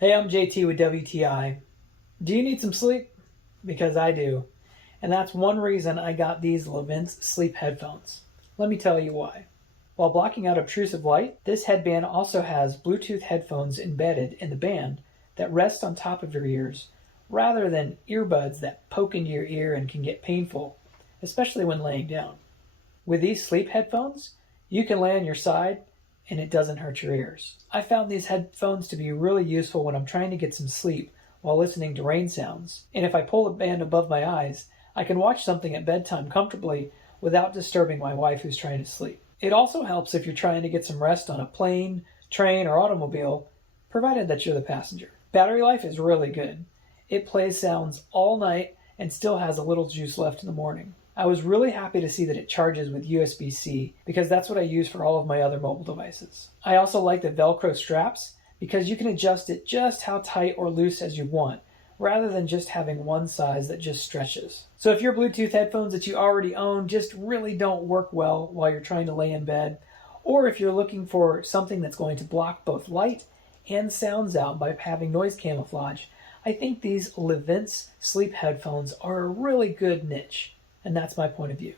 Hey, I'm JT with WTI. Do you need some sleep? Because I do. And that's one reason I got these Lavince sleep headphones. Let me tell you why. While blocking out obtrusive light, this headband also has Bluetooth headphones embedded in the band that rest on top of your ears, rather than earbuds that poke into your ear and can get painful, especially when laying down. With these sleep headphones, you can lay on your side and it doesn't hurt your ears. I found these headphones to be really useful when I'm trying to get some sleep while listening to rain sounds. And if I pull the band above my eyes, I can watch something at bedtime comfortably without disturbing my wife who's trying to sleep. It also helps if you're trying to get some rest on a plane, train, or automobile, provided that you're the passenger. Battery life is really good. It plays sounds all night and still has a little juice left in the morning. I was really happy to see that it charges with USB-C because that's what I use for all of my other mobile devices. I also like the Velcro straps because you can adjust it just how tight or loose as you want, rather than just having one size that just stretches. So if your Bluetooth headphones that you already own just really don't work well while you're trying to lay in bed, or if you're looking for something that's going to block both light and sounds out by having noise camouflage, I think these Lavince sleep headphones are a really good niche. And that's my point of view.